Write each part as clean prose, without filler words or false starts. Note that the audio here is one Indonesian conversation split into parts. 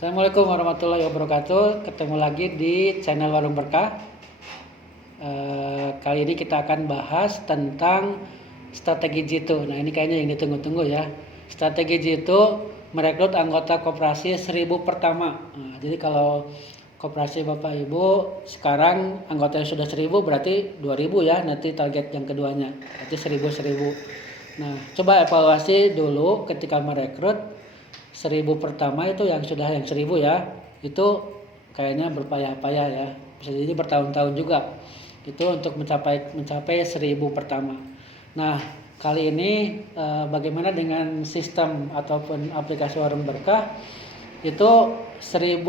Assalamualaikum warahmatullahi wabarakatuh. Ketemu lagi di channel Warung Berkah. Kali ini kita akan bahas tentang strategi Jitu. Nah, ini kayaknya yang ditunggu-tunggu ya. Strategi Jitu merekrut anggota koperasi 1000 pertama. Nah, jadi kalau koperasi Bapak Ibu sekarang anggotanya sudah 1000, berarti 2000 ya. Nanti target yang keduanya. Berarti 1000. Nah, coba evaluasi dulu ketika merekrut 1000 pertama itu yang 1000 ya, itu kayaknya berpayah-payah ya, bisa jadi bertahun-tahun juga itu untuk mencapai 1000 pertama. Nah, kali ini bagaimana dengan sistem ataupun aplikasi Warung Berkah itu 1000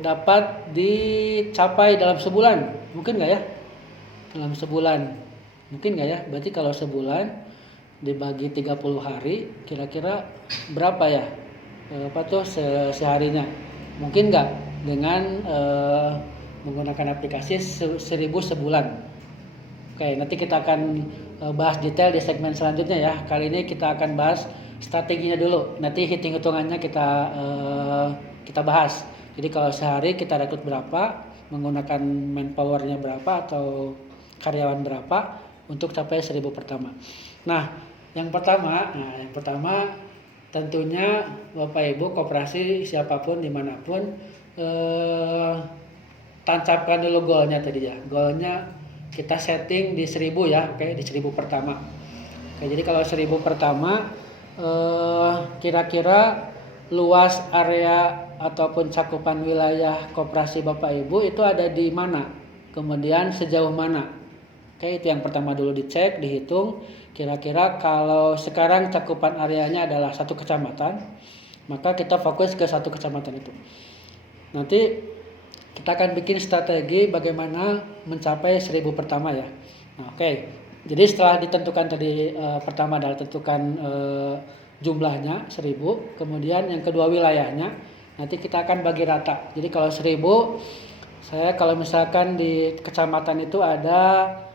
dapat dicapai dalam sebulan, mungkin nggak ya? Dalam sebulan mungkin nggak ya? Berarti kalau sebulan dibagi 30 hari kira-kira berapa ya seharinya, mungkin nggak dengan menggunakan aplikasi 1000 sebulan. Oke, nanti kita akan bahas detail di segmen selanjutnya ya. Kali ini kita akan bahas strateginya dulu, nanti hitung-hitungannya kita bahas. Jadi kalau sehari kita rekrut berapa, menggunakan manpowernya berapa atau karyawan berapa untuk capai 1000 pertama. Nah yang pertama tentunya Bapak Ibu koperasi siapapun dimanapun tancapkan dulu goalnya tadi ya. Goalnya kita setting di 1000 ya, oke, di 1000 pertama. Oke, jadi kalau 1000 pertama kira-kira luas area ataupun cakupan wilayah koperasi Bapak Ibu itu ada di mana? Kemudian sejauh mana? Oke, itu yang pertama dulu dicek, dihitung. Kira-kira kalau sekarang cakupan areanya adalah satu kecamatan, maka kita fokus ke satu kecamatan itu. Nanti kita akan bikin strategi bagaimana mencapai 1000 pertama ya. Nah, oke. Jadi setelah ditentukan tadi pertama adalah tentukan jumlahnya 1000, kemudian yang kedua wilayahnya. Nanti kita akan bagi rata. Jadi kalau 1000, saya kalau misalkan di kecamatan itu ada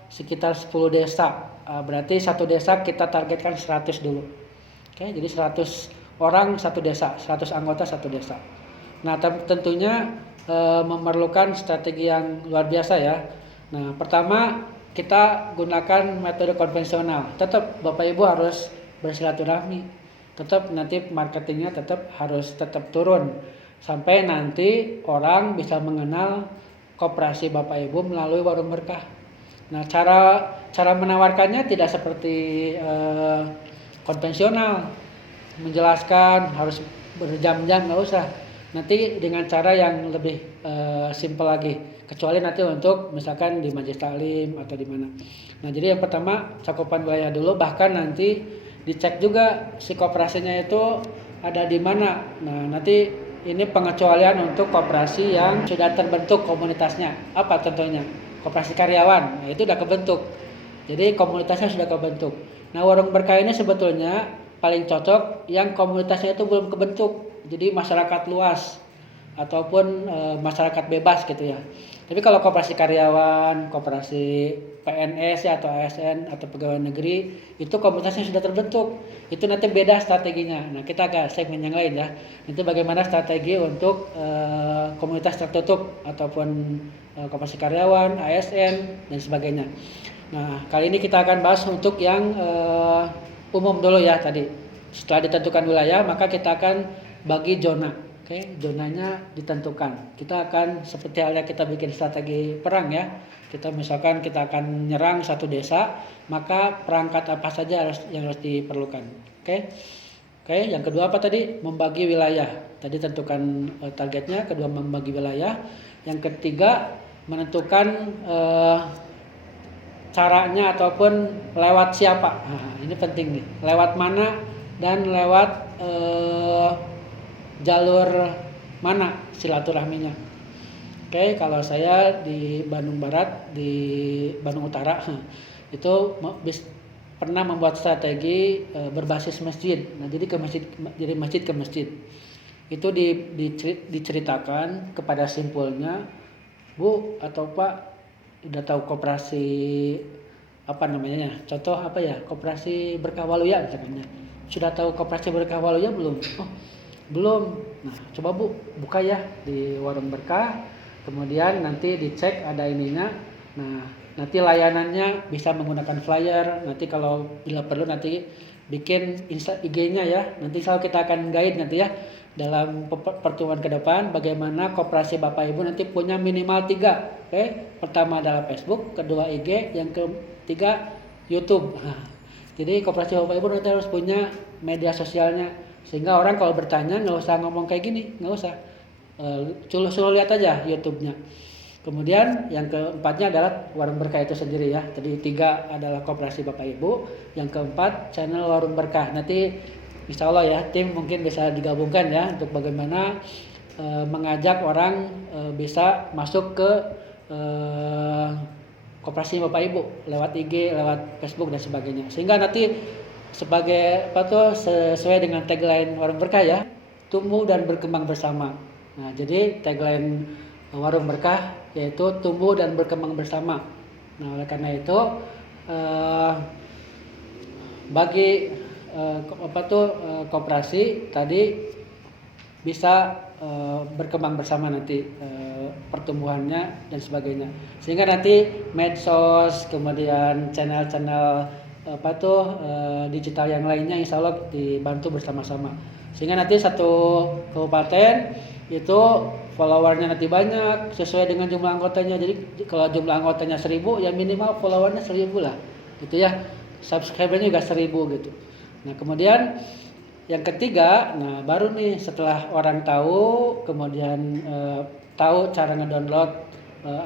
sekitar 10 desa, berarti satu desa kita targetkan 100 dulu. Oke, jadi 100 orang satu desa, 100 anggota satu desa. Nah, tentunya memerlukan strategi yang luar biasa ya. Nah, pertama kita gunakan metode konvensional. Tetap Bapak Ibu harus bersilaturahmi. Tetap nanti marketingnya harus turun sampai nanti orang bisa mengenal koperasi Bapak Ibu melalui Warung Berkah. Nah, cara menawarkannya tidak seperti konvensional, menjelaskan harus berjam-jam, nggak usah. Nanti dengan cara yang lebih simpel lagi, kecuali nanti untuk misalkan di majelis taklim atau di mana. Nah, jadi yang pertama cakupan wilayah dulu, bahkan nanti dicek juga si koperasinya itu ada di mana. Nah, nanti ini pengecualian untuk koperasi yang sudah terbentuk komunitasnya. Apa contohnya? Koperasi karyawan, nah itu udah kebentuk. Jadi komunitasnya sudah kebentuk. Nah, Warung Berkah ini sebetulnya paling cocok yang komunitasnya itu belum kebentuk. Jadi masyarakat luas ataupun masyarakat bebas gitu ya. Tapi kalau koperasi karyawan, koperasi PNS ya, atau ASN atau pegawai negeri, itu komunitasnya sudah terbentuk. Itu nanti beda strateginya. Nah, kita ke segmen yang lain ya. Itu bagaimana strategi untuk komunitas tertutup ataupun koperasi karyawan, ASN dan sebagainya. Nah, kali ini kita akan bahas untuk yang umum dulu ya tadi. Setelah ditentukan wilayah, maka kita akan bagi zona. Oke, zonanya ditentukan. Kita akan seperti halnya kita bikin strategi perang ya. Kita misalkan kita akan nyerang satu desa, maka perangkat apa saja yang harus diperlukan. Oke. Oke, yang kedua apa tadi? Membagi wilayah. Tadi tentukan targetnya, kedua membagi wilayah. Yang ketiga menentukan caranya ataupun lewat siapa. Nah, ini penting nih. Lewat mana dan lewat jalur mana silaturahminya. Oke, kalau saya di Bandung Barat, di Bandung Utara, itu pernah membuat strategi berbasis masjid. Nah, jadi masjid ke masjid. Itu diceritakan kepada simpulnya, Bu atau Pak, udah tahu koperasi apa namanya? Contoh apa ya? Koperasi Berkah Waluya misalnya. Sudah tahu koperasi Berkah Waluya belum? Oh, belum. Nah, coba Bu, buka ya di Warung Berkah, kemudian nanti dicek ada ininya. Nah, nanti layanannya bisa menggunakan flyer, nanti kalau bila perlu nanti bikin IG-nya ya. Nanti selalu kita akan guide nanti ya dalam pertemuan ke depan bagaimana koperasi Bapak Ibu nanti punya minimal 3. Oke. Pertama adalah Facebook, kedua IG, yang ketiga YouTube. Nah, jadi koperasi Bapak Ibu nanti harus punya media sosialnya, sehingga orang kalau bertanya nggak usah ngomong kayak gini, nggak usah, suruh lihat aja YouTube-nya. Kemudian yang keempatnya adalah Warung Berkah itu sendiri ya. Jadi 3 adalah koperasi Bapak Ibu, yang keempat channel Warung Berkah. Nanti insya Allah ya tim mungkin bisa digabungkan ya untuk bagaimana mengajak orang bisa masuk ke koperasi Bapak Ibu lewat IG, lewat Facebook dan sebagainya. Sehingga nanti sebagai sesuai dengan tagline Warung Berkah ya, tumbuh dan berkembang bersama. Nah, jadi tagline Warung Berkah yaitu tumbuh dan berkembang bersama. Nah, oleh karena itu bagi koperasi tadi bisa berkembang bersama nanti pertumbuhannya dan sebagainya. Sehingga nanti medsos, kemudian channel-channel digital yang lainnya insya Allah dibantu bersama-sama. Sehingga nanti satu kabupaten itu followernya nanti banyak sesuai dengan jumlah anggotanya. Jadi kalau jumlah anggotanya 1000 ya minimal followernya 1000 lah gitu ya, subscribernya juga 1000 gitu. Nah kemudian yang ketiga, nah baru nih setelah orang tahu, kemudian tahu cara ngedownload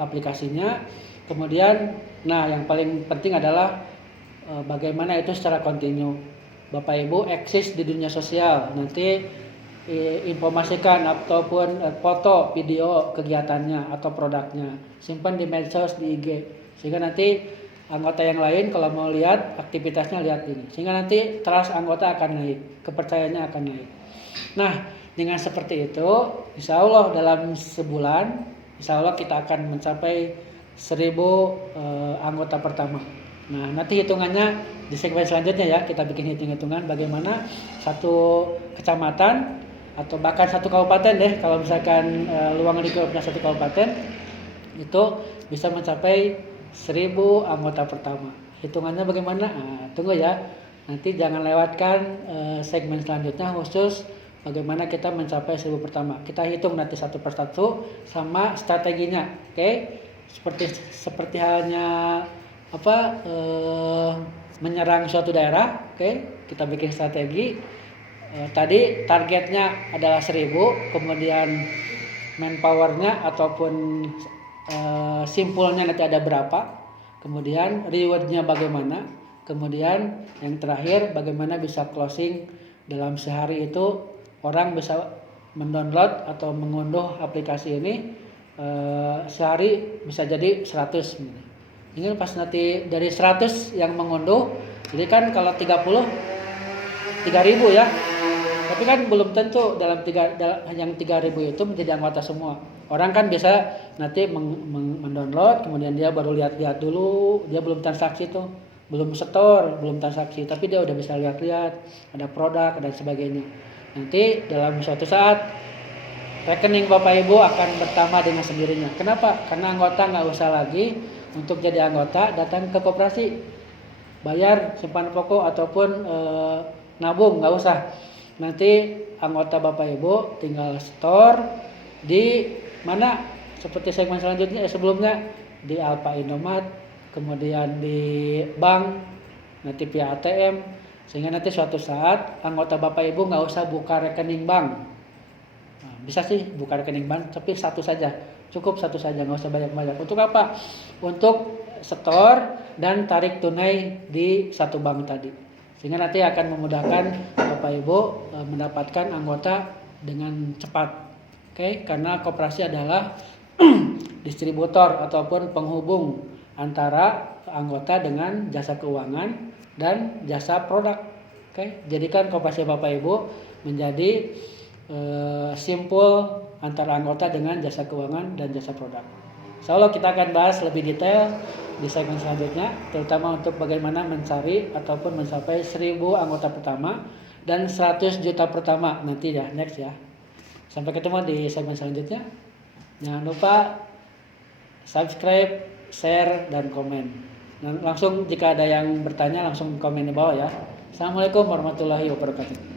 aplikasinya, kemudian nah yang paling penting adalah bagaimana itu secara kontinu. Bapak Ibu eksis di dunia sosial, nanti informasikan ataupun foto, video kegiatannya atau produknya, simpan di medsos, di IG, sehingga nanti anggota yang lain kalau mau lihat aktivitasnya lihat ini, sehingga nanti trust anggota akan naik, kepercayaannya akan naik. Nah dengan seperti itu insya Allah dalam sebulan insya Allah kita akan mencapai 1000 anggota pertama. Nah nanti hitungannya di segmen selanjutnya ya, kita bikin hitung-hitungan bagaimana satu kecamatan atau bahkan satu kabupaten deh, kalau misalkan luang lingkupnya satu kabupaten itu bisa mencapai 1000 anggota pertama. Hitungannya bagaimana? Nah, tunggu ya. Nanti jangan lewatkan segmen selanjutnya khusus bagaimana kita mencapai 1000 pertama. Kita hitung nanti satu persatu sama strateginya. Oke? Seperti halnya menyerang suatu daerah. Oke? Kita bikin strategi. Tadi targetnya adalah 1000, kemudian manpowernya ataupun simpulnya nanti ada berapa, kemudian rewardnya bagaimana, kemudian yang terakhir bagaimana bisa closing dalam sehari itu orang bisa mendownload atau mengunduh aplikasi ini sehari bisa jadi 100. Ini pas nanti dari 100 yang mengunduh, jadi kan kalau 30 3000 ya, tapi kan belum tentu yang 3000 itu menjadi anggota semua. Orang kan biasa nanti mendownload, kemudian dia baru lihat-lihat dulu, dia belum transaksi tuh, belum setor, belum transaksi, tapi dia udah bisa lihat-lihat, ada produk dan sebagainya. Nanti dalam suatu saat rekening Bapak Ibu akan bertambah dengan sendirinya. Kenapa? Karena anggota nggak usah lagi untuk jadi anggota datang ke koperasi, bayar simpan pokok ataupun nabung, nggak usah. Nanti anggota Bapak Ibu tinggal store di mana seperti segmen selanjutnya sebelumnya di Alfa Indomaret, kemudian di bank, nanti via ATM, sehingga nanti suatu saat anggota Bapak Ibu nggak usah buka rekening bank. Nah, bisa sih buka rekening bank, tapi satu saja, cukup satu saja, nggak usah banyak-banyak. Untuk apa? Untuk store dan tarik tunai di satu bank tadi, sehingga nanti akan memudahkan Bapak Ibu mendapatkan anggota dengan cepat. Oke, karena koperasi adalah distributor ataupun penghubung antara anggota dengan jasa keuangan dan jasa produk. Oke, jadikan koperasi Bapak Ibu menjadi simpul antara anggota dengan jasa keuangan dan jasa produk. Insya Allah kita akan bahas lebih detail di segmen selanjutnya, terutama untuk bagaimana mencari ataupun mencapai 1000 anggota pertama dan 100 juta pertama nanti ya, next ya. Sampai ketemu di segmen selanjutnya. Jangan lupa subscribe, share, dan komen. Langsung jika ada yang bertanya langsung komen di bawah ya. Assalamualaikum warahmatullahi wabarakatuh.